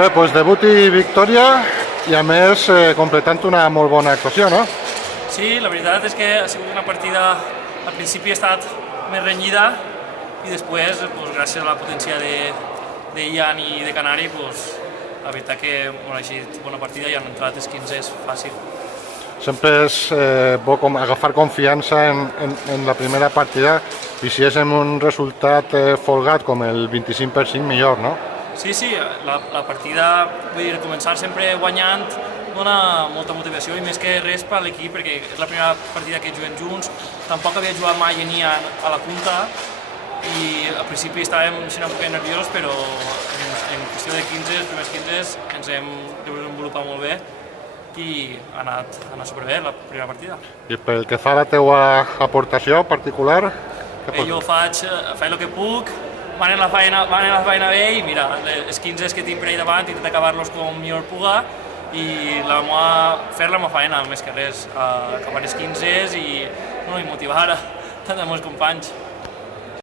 Bé, doncs debut i victòria i a més completant una molt bona actuació, no? Sí, la veritat és que ha sigut una partida, al principi ha estat més renyida i després, gràcies a la potència de Ian i de Canari, la veritat que ha eixit bona partida i han entrat els 15 fàcil. Sempre és bo agafar confiança en la primera partida i si és en un resultat folgat com el 25%, millor, no? Sí, la partida, vull dir, començar sempre guanyant dona molta motivació i més que res per l'equip perquè és la primera partida que juguem junts, tampoc havia jugat mai en Ian a la punta i al principi estàvem sent un poc nerviosos, però en qüestió de 15, els primers 15 ens hem desenvolupat molt bé i ha anat superbé la primera partida. I pel que fa a la teua aportació particular? Jo faig el que puc, van en la feina bé i mira, els 15 que tinc per ahí davant intento acabar-los com millor puga i fer la meva feina, més que res, acabar els 15 i motivar tant els meus companys.